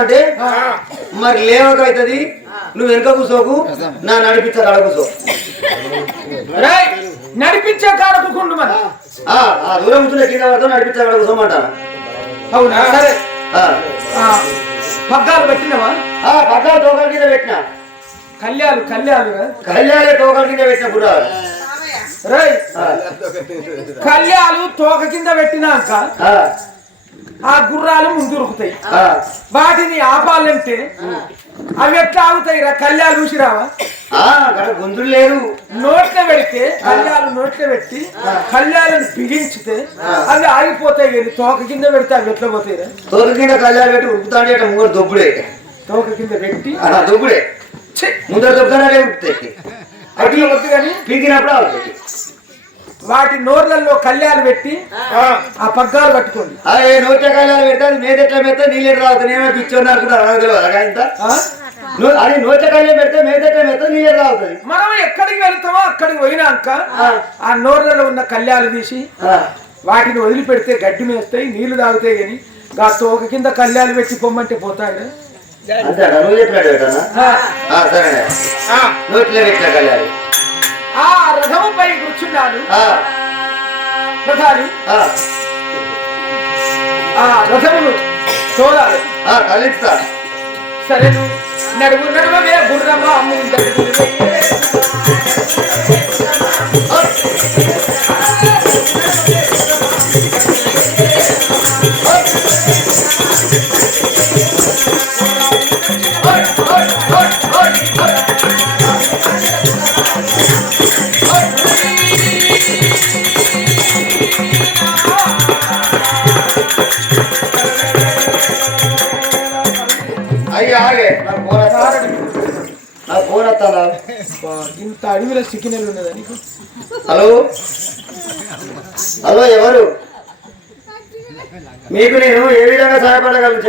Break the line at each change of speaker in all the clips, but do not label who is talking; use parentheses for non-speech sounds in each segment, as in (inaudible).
అంటే. మరి లేవక అవుతుంది నువ్వు వెనుక కూసోకు నా నడిపించ కాడ కూసో
రేయ్, నడిపించే
దూరం కూర్చున్న కింద నడిపించ కాడ
అవునా? సరే. పగ్గాలు పెట్టినవా?
ఆ పక్కన తోకల కింద పెట్టిన.
కళ్యాలు కళ్యాలు
కళ్యాణే తోకల కింద పెట్టిన గుర్రా
రేయ్ కళ్యాలు తోక కింద పెట్టినాక ఆ గుర్రాలు ముందు ఉరుకుతాయి వాటిని ఆపాలంటే అవి ఎట్లా ఆగుతాయి రా? కళ్యాలు చూసిరావా?
గొంతులు లేరు.
నోట్లో పెడితే కళ్యాలు నోట్లో పెట్టి కళ్యాలను బిగించితే అవి ఆగిపోతాయి కానీ తోక కింద పెడితే అవి ఎట్లా పోతాయి
తోక కింద కళ్యాణ్ పెట్టి అట్లా ముంగడు దొబ్బుడే.
తోక కింద పెట్టి
దొబ్బుడే. ముందర దొబ్బుతానే ఉరుకుతాయి
అట్లా వద్దు కానీ
పీకినప్పుడు అవుతాయి
వాటి నోర్లలో కళ్యాలు పెట్టి ఆ. పగ్గాలు పట్టుకోండి
అదే నోట్ల కళ్యాణ్ పెడితే మీద ఎట్లా పెడితే నీళ్ళు ఎట్లా అవుతాయి నేనే పిచ్చోని అనుకున్నాను నాకు తెలియదు అలాగా ఇంత.
ఆ?
నో- అది నోట్ల కళ్యాణ్ పెడితే మీద ఎట్లా పెడితే నీళ్ళు అవుతుంది
మనం ఎక్కడికి వెళ్తామో అక్కడికి పోయినాక ఆ. నోర్లలో ఉన్న కళ్యాలు తీసి వాటిని వదిలిపెడితే గడ్డి మేస్తాయి నీళ్ళు తాగుతాయి కానీ ఆ తోక కింద కళ్యాలు పెట్టి పొమ్మంటే
అంతే నువ్వు చెప్పినట్టు పెట్టానా? సరే నోట్లో పెట్టిన కళ్యాణ్
ఆ రథముపై కూర్చున్నాడు.
ఆ,
రథమును చూడాలి సరే నడుము నడుమవే గుర్రమా ముందడుగు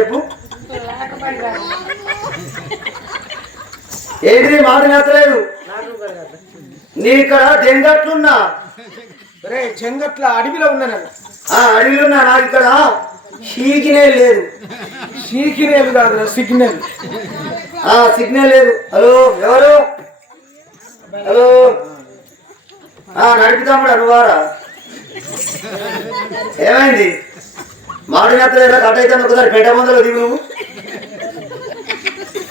చెప్పు. (laughs) ఏంటి మాట నచ్చలేదు నీ ఇక్కడ దెంగట్లున్నా
రే చెంగట్ల అడవిలో ఉన్నాను.
ఆ అడవిలున్నా నాకు ఇక్కడ షీకినే లేదు.
సిగ్నల్ కాదురా సిగ్నల్.
ఆ సిగ్నల్ లేదు. హలో ఎవరు? హలో. ఆ నడిపితాముడా నువ్వారా ఏమైంది? మామిడి నచ్చలేదా కట్ అయితే ఒకసారి పెంట మందులో దిగు నువ్వు.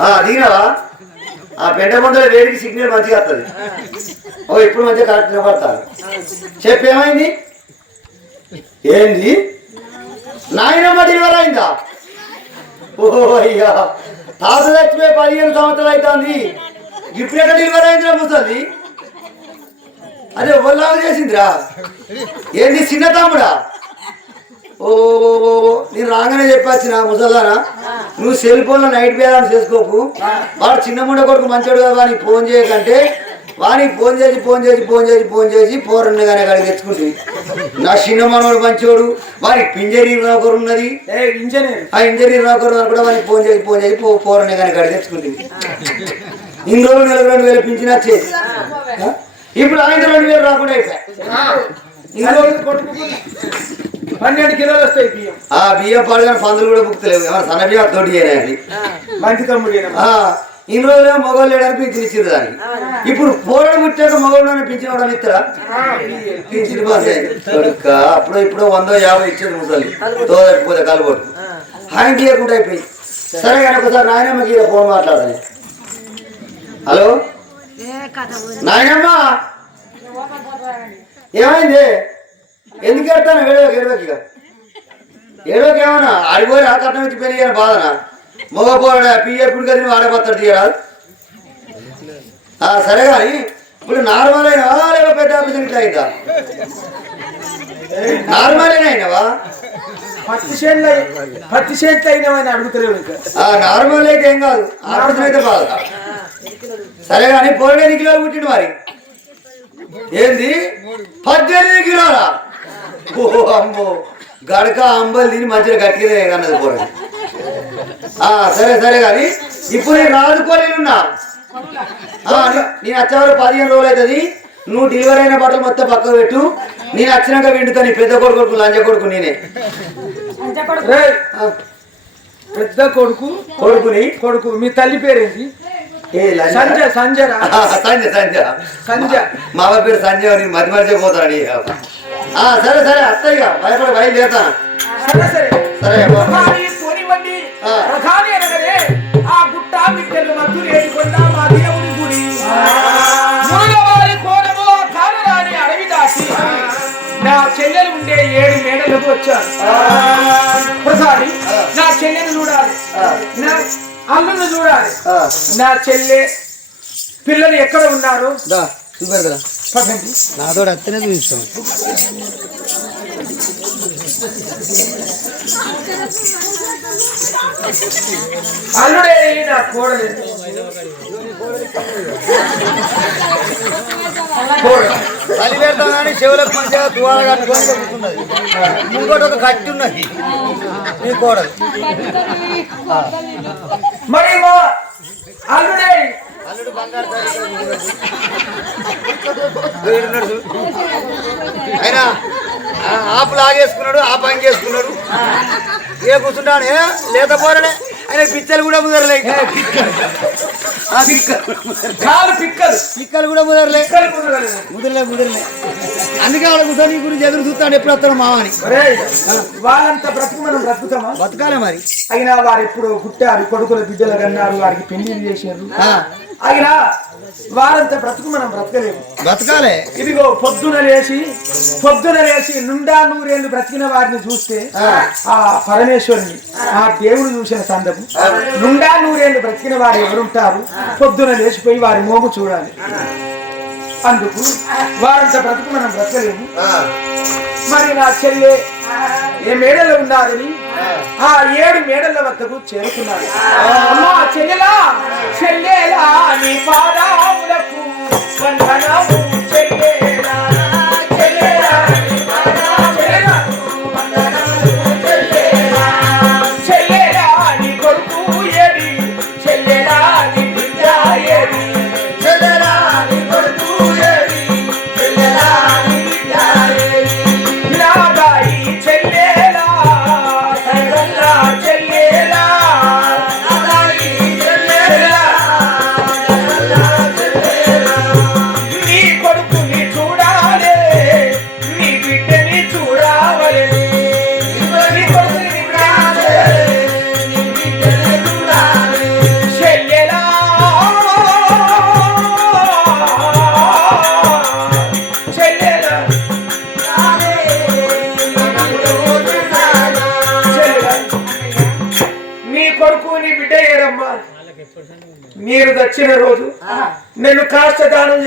ఆ దిగినావా ఆ పెంట మందులో వేడికి సిగ్నల్ మంచిగా వస్తుంది. ఓ ఇప్పుడు మంచిగా కరెక్ట్ నిలబడతారు చెప్పు ఏమైంది? ఏంది? నాయనమ్మ డెలివరీ అయిందా? ఓహో అయ్యా. తాత చచ్చిపోయి పదిహేను సంవత్సరాలు అవుతుంది ఇప్పుడు ఎక్కడ డెలివరీ అయిందిరా ముసలి అదే ఎవరిలాగా చేసిందిరా. ఏంది చిన్న తమ్ముడా ఓ నేను రాగానే చెప్పొచ్చిన ముసల్దానా. నువ్వు సెల్ ఫోన్లో నైట్ బ్యాలెన్స్ చేసుకోకు. వాడు చిన్న ముండ కొడుకు మంచోడు కదా వానికి ఫోన్ చేయకంటే వానికి ఫోన్ చేసి ఫోన్ చేసి ఫోన్ చేసి ఫోన్ చేసి పోరుండగానే అక్కడికి తెచ్చుకుంటుంది నా చిన్న మనోడు మంచోడు వానికి పింజరీ నౌకరు ఉన్నది.
ఇంజనీర్.
ఆ ఇంజరీ నౌకరు అని కూడా వానికి ఫోన్ చేసి ఫోన్ చేసి పో పోరుండే కానీ అక్కడికి తెచ్చుకుంటుంది ఇన్ని రోజులు నెలకు రెండు వేలు పింఛన్ వచ్చేది? ఇప్పుడు ఆయన రెండు వేలు రాకుండా
పన్నెండు కిలోలు వస్తాయి బియ్యం.
ఆ బియ్యం పాడుగా పందులు కూడా బుక్తలేవు ఏమన్నా సన్న బియ్యం తోటి చేయాలి
మంచి తమ్ముడు
ఇన్ని రోజులు మొగోళ్ళు లేడని పింఛన్ ఇచ్చారు దానికి. ఇప్పుడు పోరడు ముట్టాక మొగోళ్ళు పింఛన్ అవడం ఇస్తారా పింఛన్ పాస్ కొడుక అప్పుడు ఇప్పుడు వందో యాభై ఇచ్చేది ముసలి. తోదకపోతే కలబోటు ఆయన తీయకుండా అయిపోయి సరే కానీ ఒకసారి నాయనమ్మకి ఫోన్ మాట్లాడాలి. హలో? నాయనమ్మ! ఏమైంది? ఎందుకు వెళ్తాను ఏడవకి ఏడవకి ఇక. ఏడోకి ఏమన్నా? ఆడిపోయి ఆ కట్నం ఇచ్చి చేయని బాధనా? మగ పోరాడా పియ్య ఇప్పుడు కదా నువ్వు ఆడబోతాడు తీయరాదు ఆ, సరే కానీ ఇప్పుడు నార్మల్ అయినవా? లేక పెద్ద ఆపరేషన్ ఇట్లా అయిందా? నార్మల్ అయినవా?
పత్తి చేనులో పత్తి చేతిలో అయినామని అడుగుతలేవు
నార్మల్ అయితే ఏం కాదు. ఆపరేషన్ అయితే బాధ. సరే కానీ పోరాడు కిలోలు పుట్టిండు మరి? ఏంది? పద్దెనిమిది కిలోలా? ఓ అమ్మో. గడక అంబలు తిని మంచిగా గట్టిగా అన్నది ఆ సరే సరే కానీ ఇప్పుడు నేను రాజుకోలేనున్నా ఆ, నే- నేను వచ్చేవారు పదిహేను రోజులు అవుతుంది. నువ్వు డెలివరీ అయిన బట్టలు మొత్తం పక్కకు పెట్టు. నేను వచ్చినాక విండుతా నీ పెద్ద కొడుకు కొడుకు లంచ కొడుకు నేనే.
పెద్ద కొడుకు
కొడుకుని?
కొడుకు మీ తల్లి పేరేంటి? సంజయ్ సంజయ్
సంజయ్ సంజయ్
సంజయ్
మా పేరు సంజయ్ అని మధ్య మధ్య పోతాడు ఆ సరే సరే అత్తయ్య భయపడి బయలుదేరుతా
సరే సరే.
సరే బాబు.
రథాని పోనివ్వండి
ఆ.
రథాని అనగానే ఆ గుట్ట బిడ్డలు మధ్యలు ఏడుకొండ మా దేవుని గుడి. మురుగవారి కోరము ఆ కానరాని అడవి దాటి నా చెల్లెలు ఉండే ఏడు మేడలకు వచ్చాను ప్రసాది నా చెల్లెని చూడాలి. నా అల్లుని చూడాలి. నా చెల్లె పిల్లలు ఎక్కడ ఉన్నారు?
చూపారు కదా. నాతో అత్తనే చూపిస్తాం.
అల్లుడే నా కోడలు.
తల్లి పెడతాం కానీ చెవులకు మంచిగా తువాల కట్టుకొని ఇంకోటి ఒక కట్టి ఉన్నది. నీ కోడలు.
మరి అల్లుడే.
అయినా ఆ, ఆపు లాగేసుకున్నాడు ఆ పని చేసుకున్నాడు ఏ? లేత పోరడే. ఆయన పిచ్చలు కూడా ముదరలే ఆ, పిక్కలు
కాలు పిక్కలు.
పిక్కలు కూడా ముదరలే. ముదరలే ముదరలే. అందుకే వాళ్ళ కూర్చొని గురించి ఎదురు చూస్తాడు ఎప్పుడు వస్తాడు మామని
ఒరేయ్, వాళ్ళంతా బ్రతుకు మనం బ్రతుకుతామా?
బతకాలే మరి.
అయినా వారు ఎప్పుడు పుట్టారు కొడుకుల బిడ్డలు కన్నారు వారికి పెళ్ళిళ్ళు చేశారు. అయినా వారంతా బ్రతుకు మనం బ్రతకలేము.
బతకాలే.
ఇదిగో పొద్దున లేచి పొద్దున లేచి నుండా నూరేళ్ళు బ్రతికిన వారిని చూస్తే ఆ. పరమేశ్వరుని ఆ దేవుడు చూసిన సందము. నుండా నూరేళ్ళు బ్రతికిన వారు ఎవరుంటారు? పొద్దున లేచిపోయి వారి మోగు చూడాలి. అందుకు వారంతా బ్రతుకు మనం బ్రతకలేము. మరి నా చెల్లె ఏ మేడలో ఉన్నారని ఆ. ఏడు మేడల వద్దకు చేరుకున్నాడు అమ్మా చెల్లెలా? చెల్లెలా నీ పాదాములకు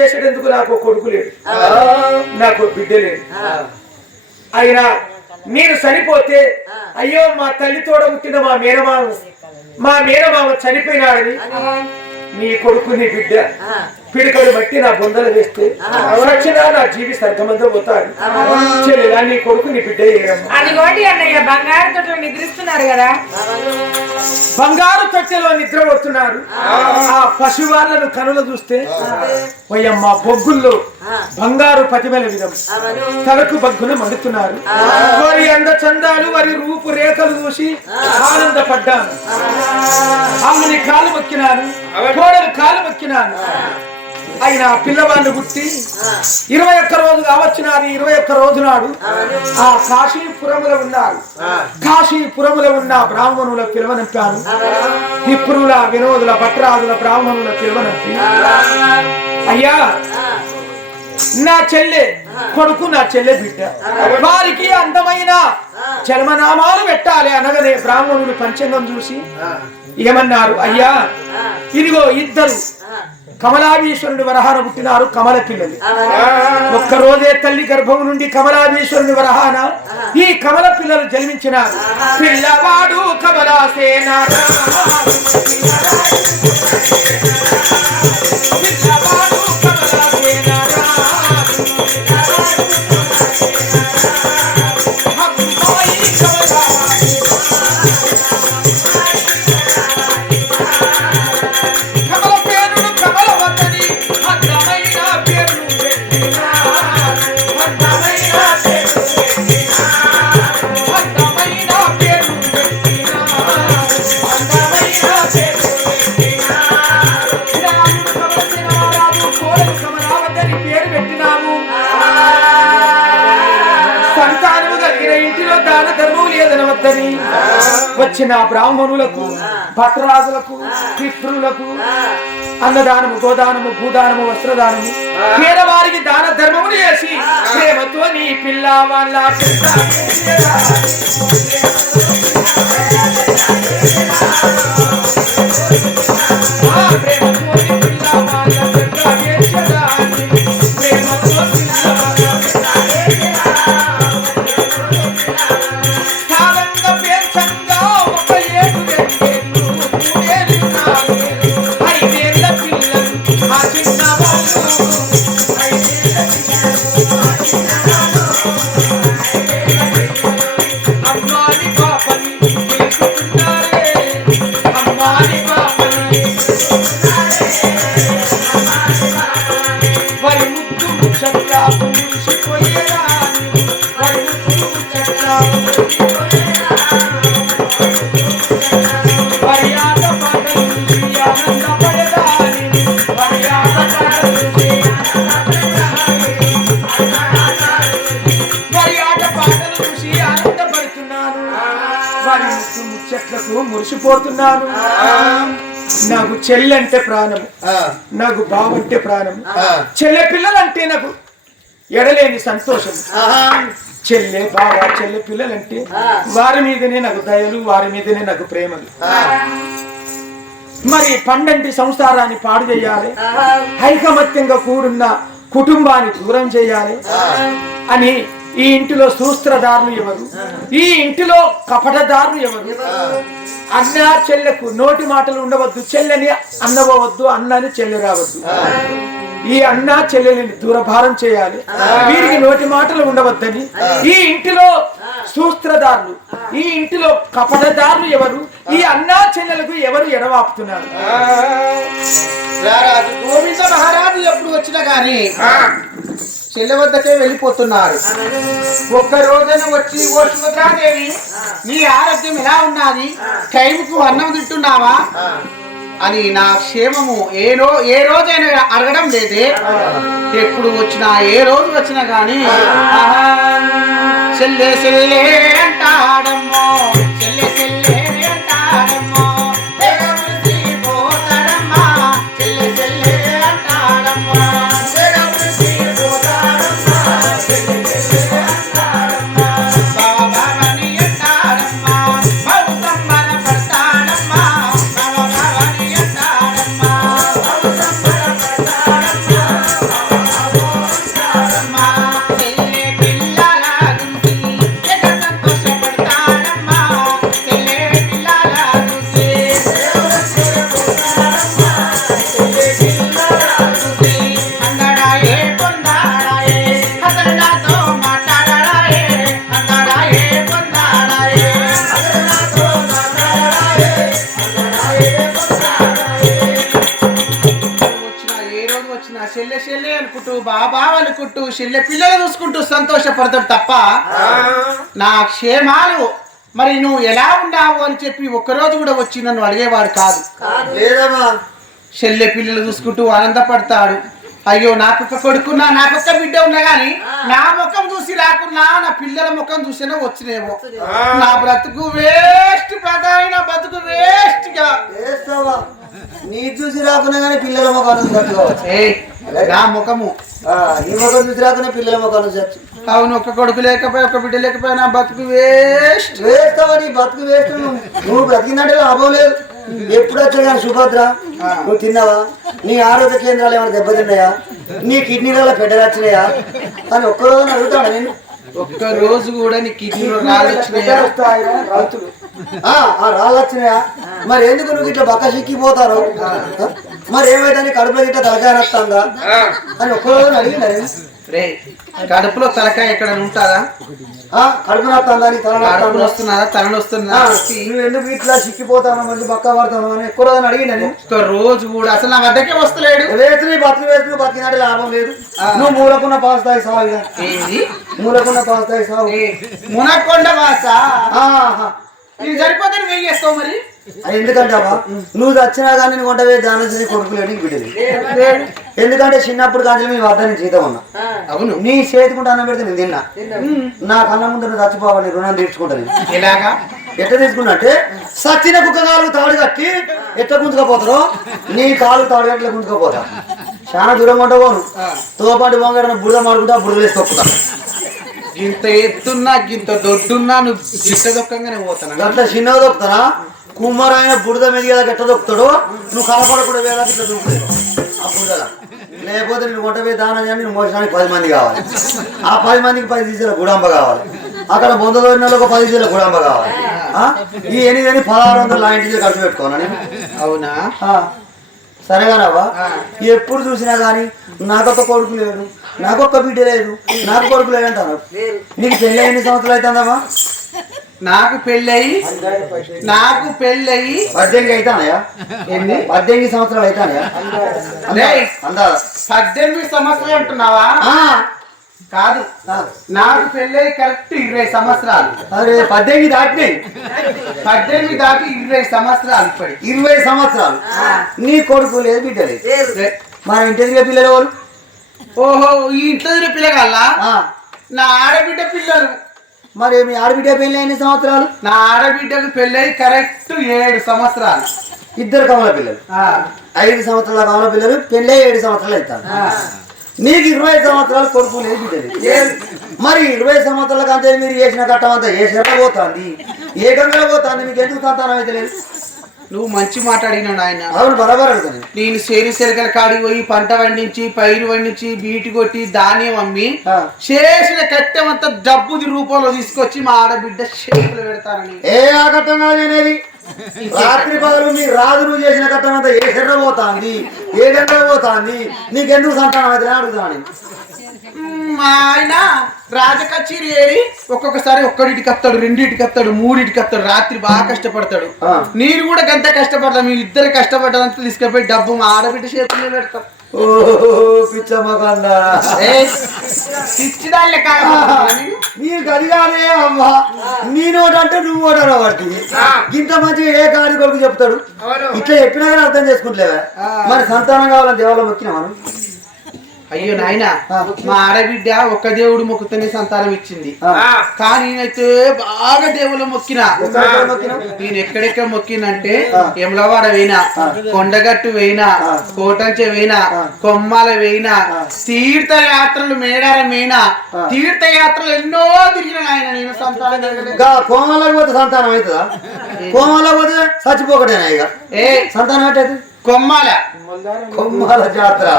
చేసేటందుకు నాకు కొడుకు లేడు. నాకు బిడ్డ లేదు అయినా నేను చనిపోతే అయ్యో మా తల్లి తోడ పుట్టిన మా మేనమామ మా మేనమామ చనిపోయినాడని నీ కొడుకు నీ బిడ్డ పిడికడు బట్టి నా బొందలు వేస్తే వచ్చినా నా జీవి సర్గమంతో పోతాడు చెల్లెలా నీ కొడుకు నీ బిడ్డ ఏరమ్మా.
అది కోటి అన్నయ్య బంగారు తోటలో నిద్రిస్తున్నారు కదా?
బంగారు తొట్టెలో నిద్రపోతున్నారు ఆ. పశువాళ్ళను కనులు చూస్తే పోయమ్మ బొగ్గుల్లో బంగారు పతిమల విధం తలకు బగ్గున మండుతున్నారు. వారి అంద చందాలు వారి రూపు రేఖలు చూసి ఆనందపడ్డాను. ఆమెని కాలు మొక్కినాను కోడలు కాలు మొక్కినాను. అయినా పిల్లవాళ్ళు పుట్టి ఇరవై ఒక్క రోజు కావచ్చినారు ఇరవై ఒక్క రోజు నాడు ఆ కాశీపురములో ఉన్నారు. కాశీపురములో ఉన్న బ్రాహ్మణుల పిలువనంపాను విప్రుల వినోదుల భట్రాదుల బ్రాహ్మణుల పిలువనంపి అయ్యా నా చెల్లె కొడుకు నా చెల్లె బిడ్డ. వారికి అందమైన చర్మనామాలు పెట్టాలి అనగానే బ్రాహ్మణులు పంచంగం చూసి ఏమన్నారు? అయ్యా ఇదిగో ఇద్దరు కమలాభీశ్వరుని వరహాన పుట్టినారు కమల పిల్లలు. ఒక్క రోజే తల్లి గర్భం నుండి కమలాభీశ్వరుని వరహాన ఈ కమల పిల్లలు జన్మించినారు. పిల్లవాడు కమలాసేన వచ్చిన బ్రాహ్మణులకు భట్రాజులకు పితృలకు అన్నదానము గోదానము భూదానము వస్త్రదానము పేదవారికి దాన ధర్మములు చేసి ప్రేమతో నీ పిల్ల వాళ్ళ పిల్ల. ముచ్చట్లకు మురిసిపోతున్నాను. నాకు చెల్లంటే ప్రాణము. నాకు బావంటే ప్రాణం చెల్లె పిల్లలంటే నాకు ఎడలేని సంతోషం చెల్లె బావ చెల్లె పిల్లలంటే వారి మీదనే నాకు దయలు వారి మీదనే నాకు ప్రేమలు. మరి పండంటి సంసారాన్ని పాడు చేయాలి. ఐకమత్యంగా కూడున్న కుటుంబాన్ని దూరం చేయాలి. అని ఈ ఇంటిలో సూస్త్రదారులు ఎవరు? ఈ ఇంటిలో కపటదారులు ఎవరు? అన్న చెల్లెకు నోటి మాటలు ఉండవద్దు చెల్లెని అన్నవద్దు అన్నని చెల్లె రావద్దు. ఈ అన్న చెల్లెలని దూరభారం చేయాలి. వీరికి నోటి మాటలు ఉండవద్దని. ఈ ఇంటిలో సూస్త్రదారులు ఈ ఇంటిలో కపటదారులు ఎవరు? ఈ అన్న చెల్లెలకు ఎవరు ఎడవాపుతున్నారు?
గోవింద మహారాజు ఎప్పుడు వచ్చినా గాని చెల్లె వద్దకే వెళ్ళిపోతున్నారు. ఒక్క రోజున వచ్చి ఓ సుభద్రాదేవి నీ ఆరోగ్యం ఎలా ఉన్నది? టైంకు అన్నం తింటున్నావా? అని నా క్షేమము ఏ రో ఏ రోజైనా అడగడం లేదే. ఎప్పుడు వచ్చినా ఏ రోజు వచ్చినా గాని ఆహా, చెల్లె చెల్లె అంటాడమ్మో చెల్లె చెల్లె చెల్లె పిల్లలు చూసుకుంటూ సంతోషపడతాడు తప్ప నా క్షేమాలు మరి నువ్వు ఎలా ఉన్నావు అని చెప్పి ఒక్కరోజు కూడా వచ్చి నన్ను అడిగేవాడు కాదు.
లేదమ్మా
చెల్లె పిల్లలు చూసుకుంటూ ఆనందపడతాడు. అయ్యో నాకొక్క కొడుకున్నా నాకొక్క బిడ్డ ఉన్నా గాని నా ముఖం చూసి రాకున్నా నా పిల్లల ముఖం చూసినా వచ్చినేమో. నా బ్రతుకు వేస్ట్ ప్రధాన బతుకు
వేస్ట్గా నీ చూసి రాకున్నా కానీ పిల్లల
ఏయ్, నా ముఖము.
నీ మొఖం చూసి రాకున్నా పిల్లల మొఖాన్ని చచ్చు
అవును ఒక్క కొడుకు లేకపోయి ఒక బిడ్డ లేకపోయి నా బతుకు వేస్ట్.
వేస్తావా నీ బతుకు వేస్ట్? నువ్వు నువ్వు బ్రతికిందంటే లాభం లేదు. ఎప్పుడు వచ్చా కానీ సుభద్ర నువ్వు తిన్నావా? నీ ఆరోగ్య కేంద్రాలు ఏమైనా దెబ్బతిన్నాయా? నీ కిడ్నీలలో పెద్దలు వచ్చినాయా? అని ఒక్కరోజు అడుగుతాను నేను.
ఒక్క రోజు కూడా నీ కిడ్నీలో?
రాలుతులు. ఆ, రాళ్ళు వచ్చినాయా? మరి ఎందుకు నువ్వు ఇట్లా బక్క సిక్కిపోతారు మరి ఏమైతే కడుపులో గిట్ట తలకాయ వస్తుందా అని ఒక్కరోజు
రే కడుపులో తలకాయ ఎక్కడ ఉంటుందా?
ఆ, కడుపు నత్తందా నీ తల
కడుపులో
నత్తందా?
వస్తున్నదా తలలో వస్తున్నదా
ఆ, నువ్వు ఎందుకు ఇట్లా సిక్కిపోతాను మంచి బక్క పడతాను అని ఎక్కువ అడిగిన
ఒక్క రోజు కూడా అసలు నా వద్దకే వస్తలేడు.
వేస్తు నీ బతుకు వేస్తు బతికినాడు లాభం లేదు. నువ్వు మూలకున్న పాస్తాయి సాగు మూలకున్న పాస్తాయి సాగు
మునక్కొండ వాస. ఇది సరిపోతే చేస్తావు మరి?
ఎందుకంటావా? నువ్వు చచ్చినా కానీ నువ్వు కొంటవే దాని నుంచి నీ కొడుకు లేని బిడ్డది ఎందుకంటే చిన్నప్పుడు కానీ మీ వద్ద నేను జీతం ఉన్నా
అవును.
నీ చేతికుంటే అన్నం పెడితే నేను తిన్నా. నా కళ్ళ ముందు నువ్వు చచ్చిపోవాలి రుణం తీర్చుకుంటాను
ఎలాగా?
ఎట్లా తీసుకున్నా అంటే సచ్చిన కుక్క కాలు తాడు కట్టి ఎట్లా గుంజుకపోతారో నీ కాలు తాడు ఎట్లా గుంజుకపోతా? చాలా దూరంగా ఉండబోను తోపాటి బొంగడ బురద మాడుకుంటా బురద వేసి తొక్కుతా.
ఇంత ఎత్తున్నా ఇంత దొడ్డున్నా నువ్వు గిట్ట దొక్కంగానే పోతాను?
అట్లా చిన్నగా దొక్కుతానా? కుమ్మరైన బురద మీద కదా గట్ట దొక్కుతాడు? నువ్వు కనపడకుండా వేలా ఇట్లా ఆ బురదల. లేకపోతే నేను పోయి దానం చేయాలి నేను మోసడానికి పది మంది కావాలి. ఆ పది మందికి పది తీసిన గుడాంబ కావాలి. అక్కడ బొంద దోరిన ఒక పది తీసిన గుడాంబ కావాలి. ఆ? ఈ ఎనిమిది పదహారు వందలు ఇంటికి ఖర్చు పెట్టుకోనా నేను?
అవునా?
సరేగానవ్వా ఎప్పుడు చూసినా కానీ నాకొక్క కొడుకు లేడు నాకొక్క బిడ్డ లేదు నాకు కొడుకు అంటాను. నీకు పెళ్ళి ఎన్ని సంవత్సరాలు అవుతుందమ్మా
నాకు పెళ్ళయి నాకు పెళ్ళయి.
పద్దెనిమిది అవుతానయా
ఏంది?
పద్దెనిమిది సంవత్సరాలు అవుతానయా
పద్దెనిమిది సంవత్సరాలు అంటున్నావా? కాదు. నాకు పెళ్ళయి కరెక్ట్ ఇరవై సంవత్సరాలు.
పద్దెనిమిది దాటినాయి.
పద్దెనిమిది దాటి ఇరవై సంవత్సరాలు ఇప్పటి
ఇరవై సంవత్సరాలు. నీ కొడుకు లేదు బిడ్డ లేదు. మరి ఇంటి దగ్గర పిల్లలు
ఓహో ఈ ఇంట్లో పిల్లగాళ్ళ?
ఆ,
నా ఆడబిడ్డ పిల్లలు.
మరి మీ ఆడబిడ్డ పెళ్ళి ఎన్ని సంవత్సరాలు?
నా ఆడబిడ్డకు పెళ్ళయి కరెక్ట్ ఏడు సంవత్సరాలు.
ఇద్దరు కమల పిల్లలు. ఐదు సంవత్సరాల కమల పిల్లలు పెళ్ళి ఏడు సంవత్సరాలు అవుతారు.
ఆ.
నీకు ఇరవై సంవత్సరాలు కొడుకు లేదు బిడ్డ లేదు. మరి ఇరవై సంవత్సరాల కంటే మీరు చేసిన కట్టం అంతా ఏ చెట్ల పోతుంది? ఏ గంగలో పోతుంది? మీకు ఎందుకు సంతానం అయితే లేదు?
నువ్వు మంచి మాట్లాడినాడు ఆయన.
అవును బరాబర్
నేను సేను శెలకల కాడికి పోయి పంట పండించి పైరు పండించి బీటి కొట్టి ధాన్యం అమ్మి. చేసిన కట్టెమంతా డబ్బుది రూపంలో తీసుకొచ్చి మా ఆడబిడ్డ షేపులు పెడతానని
ఏ ఆ కట్టం కాదు అనేది? రాత్రి పగలు నీ రాజు నువ్వు చేసిన కట్టం అంతా ఏ చెట్ల పోతుంది? ఏ గంగలో పోతుంది? నీకెందుకు సంతానం అయితే అడుగుతాను
మా ఆయన రాజకచేరి ఏరి ఒక్కొక్కసారి ఒక్కడింటికి వస్తాడు రెండింటికి వస్తాడు మూడింటికి వస్తాడు రాత్రి బాగా కష్టపడతాడు. నేను కూడా గంత కష్టపడతాను మీ ఇద్దరు కష్టపడ్డంతా తీసుకుపోయి డబ్బు మా ఆడబిడ్డ చేతుల్లో పెడతాం.
ఓ పిచ్చమ్మకండా
ఏయ్, పిచ్చిదాన్లే కాదు
నీకు అది కాదే అమ్మా. నీ నోట అంటే నువ్వు ఓటారా వాడికి. ఇంత మంచిగా ఏ కాడి కొడుకు చెప్తాడు? ఇట్లా చెప్పినా కానీ అర్థం చేసుకుంటలేవా. మరి సంతానం కావాలని దేవాలయం మొక్కినా మనం
అయ్యో నాయన మా ఆడబిడ్డ ఒక్క దేవుడు మొక్కుతూనే సంతానం ఇచ్చింది.
ఆ.
కానీ నేనైతే బాగా దేవుళ్ళ మొక్కిన? నేను ఎక్కడెక్కడ మొక్కినంటే ఎమలవాడ వేయినా కొండగట్టు వేయినా కోటంచె వేయినా కొమ్మాల వేయినా తీర్థయాత్రలు మేడారం వేయినా తీర్థయాత్రలు ఎన్నో తిరిగిన ఆయన నేను సంతానం
కోమాలకు పోతే సంతానం అవుతుందా? కోమాలకు పోతే చచ్చిపోకటేనా ఇక?
ఏ?
సంతానం ఏంటది
కొమ్మాల.
కొమ్మాల జాతర.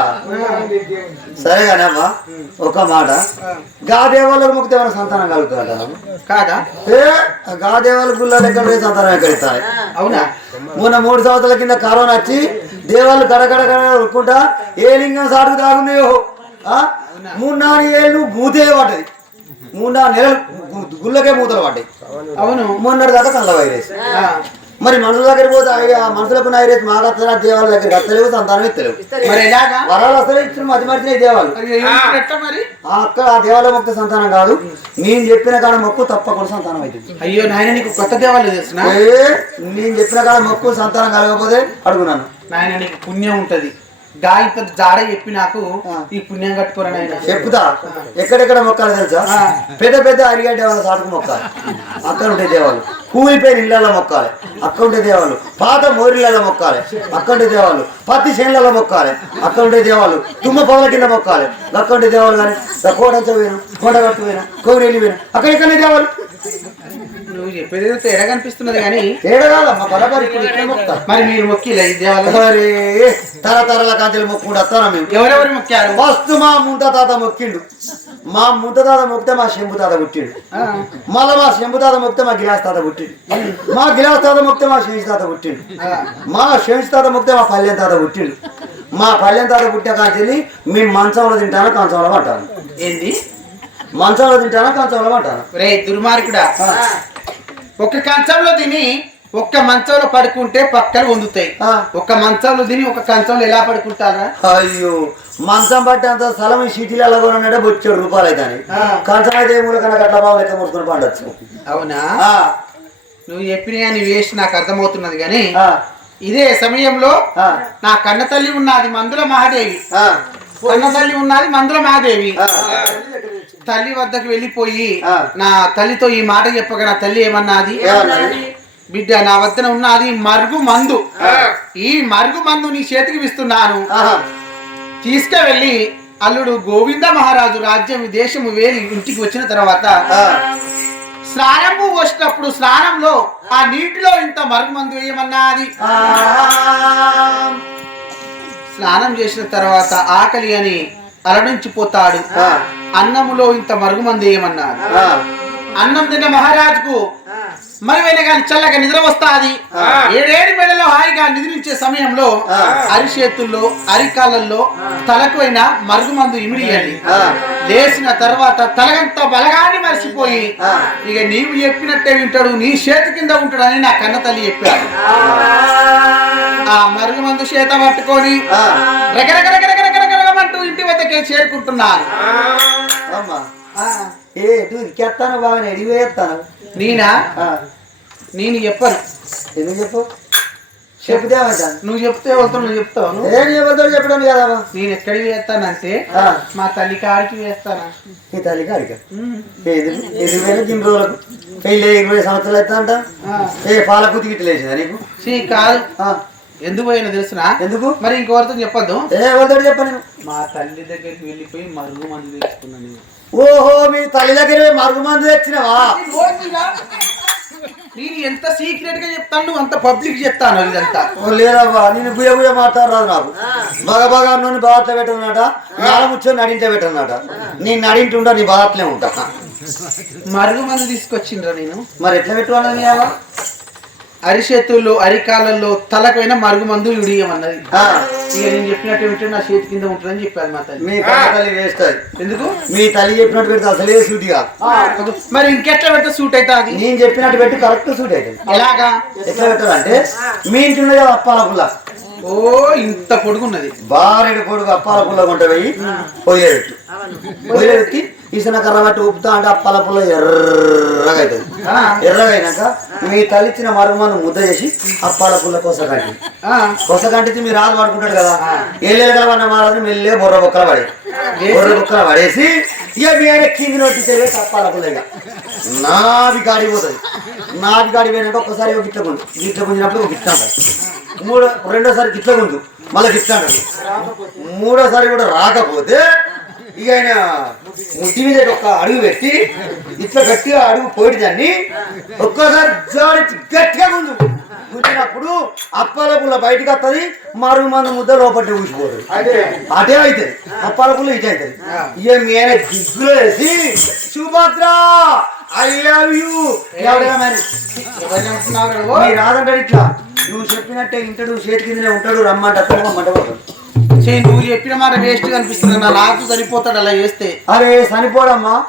సరేగానే అమ్మా ఒక మాట. గా దేవాలకు ముక్తి ఏమైనా సంతానం కలుగుతుందంట.
కాదా?
ఏ గా దేవాల గుళ్ళాలు ఎక్కడ పోయి సంతానం ఇస్తారు
అవునా?
మొన్న మూడు సంవత్సరాల కింద కరోనా వచ్చి దేవాలు గడగడ గడ ఉరుక్కుంటా ఏ లింగం సాటుకు ఆ? మూడు నాలుగు ఏళ్ళు మూతే పడ్డది. మూడు నాలుగు నెలలు గుళ్ళకే మూతలు పడ్డాయి.
అవును.
మొన్నటి దాకా కళ్ళ వైరస్. మరి మనుషుల దగ్గర పోతే అయ్యి మనుషులకు వైరస్ మాకు వస్తారా దేవాల దగ్గర వస్తలేవు సంతానం ఇస్తలేవు.
మరి ఎలాగా?
వరాలు వస్తలే ఇచ్చిన మధ్య మధ్యనే దేవాలు. అక్కడ ఆ దేవాలయ ముక్త సంతానం కాదు. నేను చెప్పిన కాడ మొక్కు తప్పకుండా సంతానం అవుతుంది.
అయ్యో నాయన నీకు కొత్త దేవాలు తెలిసిన?
ఏ నేను చెప్పిన కాడ మొక్కు సంతానం కలగకపోతే అడుగున్నాను.
నాయన నీకు పుణ్యం ఉంటది. గా ఇంత జాడ చెప్పి నాకు ఈ పుణ్యం కట్టుకోరా నాయన
చెప్పుతా. ఎక్కడెక్కడ మొక్కాలి తెలుసా? పెద్ద పెద్ద అరిగడ్డ వాళ్ళ సాటుకు మొక్కాలి. అక్కడ ఉంటే దేవాలు. కూలిపోయిన ఇళ్ళల్లో మొక్కాలి. అక్కడ ఉంటే దేవాలు. పాత మోరిళ్ళలో మొక్కాలి. అక్కడ ఉంటే దేవాలు. పత్తి చేనులలో మొక్కాలి. అక్కడ ఉంటే దేవాలు. తుమ్మ పొగల కింద మొక్కాలి. అక్కడ ఉంటే దేవాలు కానీ కోటంచ పోయినా కొండగట్టు పోయినా కోవిరెల్లి పోయినా. అక్కడికనే దేవాలు?
నువ్వు చెప్పేది తేడా కనిపిస్తున్నది కానీ
తేడా కాదమ్మా బరాబర్ ఇప్పుడు ఇట్లా మొక్తా
మరి మీరు మొక్కిలే ఈ దేవాలయం?
మరి తరతరాల కాంచెలు మొక్కుండా వస్తారా మేము?
ఎవరెవరు మొక్కారు?
ఫస్ట్ మా ముంత తాత మొక్కిండు. మా ముంత తాత మొక్కితే మా శంభు తాత పుట్టిండు. మళ్ళా మా శంభు తాత మొక్కితే మా గిలాస్ తాత పుట్టిండు. మా గిలాస్ తాత మొక్కితే మా శేషి తాత పుట్టిండు. మా శేషి తాత మొక్కితే మా పల్లెం తాత పుట్టిండు. మా పల్లెం తాత పుట్టే కాంచెల్లి మేము మంచంలో తింటానా కంచంలో పట్టాను
ఏంది?
మంచంలో తింటానా కంచంలో పట్టాను
రే దుర్మార్గుడా. ఒక కంచంలో తిని ఒక్క మంచంలో పడుకుంటే పక్కన వందుతాయి
ఆ.
ఒక మంచంలో తిని ఒక కంచంలో ఎలా పడుకుంటారా?
అయ్యో మంచం పట్టే అంత స్థలం ఈ సిటీలలో కూడా ఉన్నట్టే బొచ్చాడు రూపాయలు అయితే
ఆ.
కంచం అయితే మూల కన్నా గట్ల బాబు లెక్క ముడుకుని పండొచ్చు.
అవునా?
ఆ,
నువ్వు చెప్పిన నీ వేస్ట్ నాకు అర్థమవుతున్నది కానీ ఇదే సమయంలో
ఆ,
నా కన్న తల్లి ఉన్నది మందుల మహాదేవి.
ఆ.
కన్న తల్లి ఉన్నది మందుల మహాదేవి. తల్లి వద్దకు వెళ్ళిపోయి. నా తల్లితో ఈ మాట చెప్పగా నా తల్లి ఏమన్నది? బిడ్డ నా వద్దన ఉన్నది మరుగు మందు ఈ మరుగు మందు నీ చేతికి ఇస్తున్నాను. తీసుకువెళ్ళి అల్లుడు గోవింద మహారాజు రాజ్యం దేశము వేలి ఇంటికి వచ్చిన తర్వాత. స్నానము వచ్చినప్పుడు స్నానంలో ఆ నీటిలో ఇంత మరుగు మందు వేయమన్నది. స్నానం చేసిన తర్వాత ఆకలి అని అలడించిపోతాడు. అన్నములో ఇంత మరుగు మందు వేయమన్నాడు
ఆ.
అన్నం తిన్న మహారాజుకు మరి కానీ చల్లగా నిద్ర వస్తాది. ఏడేడు మెడలో హాయిగా నిద్రించే సమయంలో. అరిచేతుల్లో అరికాళ్ళల్లో తలకువైన మరుగుమందు ఇమిడియండి. లేచిన తర్వాత తలగంతా బలగాన్ని మర్చిపోయి. ఇక నీవు చెప్పినట్టే వింటాడు నీ చేతి కింద ఉంటాడని నా కన్న తల్లి చెప్పాడు ఆ మరుగుమందు చేత పట్టుకొని. రకరకరకరకరకరకరమంటూ ఇంటి వద్దకే చేరుకుంటున్నాను
అమ్మా ఏ ఇటు ఇరికేస్తాను బాగా ఎడిగి వేస్తాను.
నేనా? నేను చెప్పను.
ఎందుకు చెప్పు? చెప్తే
నువ్వు చెప్తే వెళ్తావు నువ్వు చెప్తావు.
ఏం చెప్పొద్దు చెప్పడం కదా
నేను ఎక్కడికి వేస్తానంటే. మా తల్లి కాడికి వేస్తానా.
నీ తల్లి కాడిక? ఎందుకు ఎందుకు వేలు ఇన్ని రోజులకు పెళ్ళి ఇరవై సంవత్సరాలు అవుతా అంట. ఏ పాల కుతి గిట్ల వేసిందా నీకు?
సీ కాదు. ఎందుకు పోయినా తెలుసునా?
ఎందుకు?
మరి ఇంకోరితో చెప్పొద్దు.
ఏ ఎవరితో చెప్ప నేను?
మా తల్లి దగ్గరికి వెళ్ళిపోయి మరుగు మంది తెచ్చుకున్నాను నేను.
ఓహో మీ తల్లి దగ్గర పోయి మరుగు మందు తెచ్చినవా?
నేను ఎంత సీక్రెట్గా చెప్తాను నువ్వు అంత పబ్లిక్ చెప్తాను ఇదంతా.
లేదవ్వా నేను గుయ గుయ మాట్లాడరాదు నాకు. బాగా బాగా నన్ను బాధట్లో పెట్టనట నాల ముచ్చని నడింటే పెట్టనట. నేను నడింటుంటా నీ బాధట్లే ఉంటా.
మరుగు మంది తీసుకొచ్చిండ్రా నేను.
మరి ఎట్లా పెట్టుకోవాలి
అరిచేతుల్లో అరికాలలో తలకైన మరుగు మందు ఇడియమన్నది ఇక నేను చెప్పినట్టు వింటే నా చేతి కింద ఉంటుందని చెప్పాను మా తల్లి.
మీ తల్లి వేస్ట్ అది
ఎందుకు?
మీ తల్లి చెప్పినట్టు పెడితే అసలే సూటిగా
మరి ఇంకెట్లా పెడితే సూట్ అవుతుంది
నేను చెప్పినట్టు పెట్టి కరెక్ట్ సూట్ అవుతుంది
ఎలాగా?
ఎట్లా పెట్టాలంటే మీ ఇంటి ఉన్నది కదా అప్పాల పుల్ల.
ఓ ఇంత పొడుగున్నది.
బారెడు కొడుకు అప్పాల పుల్ల కొంట పోయి పెట్టి ఇసిన కర్ర బట్టి ఉప్పుతా అంటే అప్పాల పుల్ల ఎర్రగా అవుతుంది
ఆ.
ఎర్రగా అయినాక మీ తల్లి ఇచ్చిన మరుగుమందు ముద్ద చేసి
ఆ,
కొస కంటించి మీరు రాజు పడుకుంటాడు కదా. ఏళ్ళేళ్ళ వన్న మాలని మెల్లే బొర్ర బొక్కల పడి బొర్ర బొక్కల పడేసి ఇక వేరే కింది నోటి అప్పాల పుల్ల ఇక. గాడి పోతుంది. గాడి పోయినాక ఒక్కసారి ఒక గిట్ల గుండు గిట్ల గుంజినప్పుడు ఒక గిట్ల మూడో రెండోసారి గిట్ల గుండు మళ్ళీ గిట్ల మూడోసారి కూడా రాకపోతే ఇక ఆయన ముద్ది మీద ఒక అడుగు పెట్టి ఇట్లా గట్టిగా అడుగు పోయి దాన్ని ఒక్కసారి జాడించి గట్టిగా గుంజు. గుంజినప్పుడు అప్పాల పుల్ల బయటకు వస్తుంది మరుగు మంది ముద్ద లోపల ఊసిపోతుంది అటే అవుతుంది. అప్పాల పుల్ల ఇటే అవుతుంది. ఇక మీద దిగ్గులో వేసి సుభద్ర ఐ లవ్ యూ రాదంటాడు ఇట్లా. నువ్వు చెప్పినట్టే ఇంటడు చేతి కిందనే ఉంటాడు రమ్మంట పోతాడు
చెయ్యి, నువ్వు చెప్పిన మాట వేస్ట్ కనిపిస్తుంది నా నాకు సరిపోతాడు అలా చేస్తే.
అరే చనిపోడమ్మా.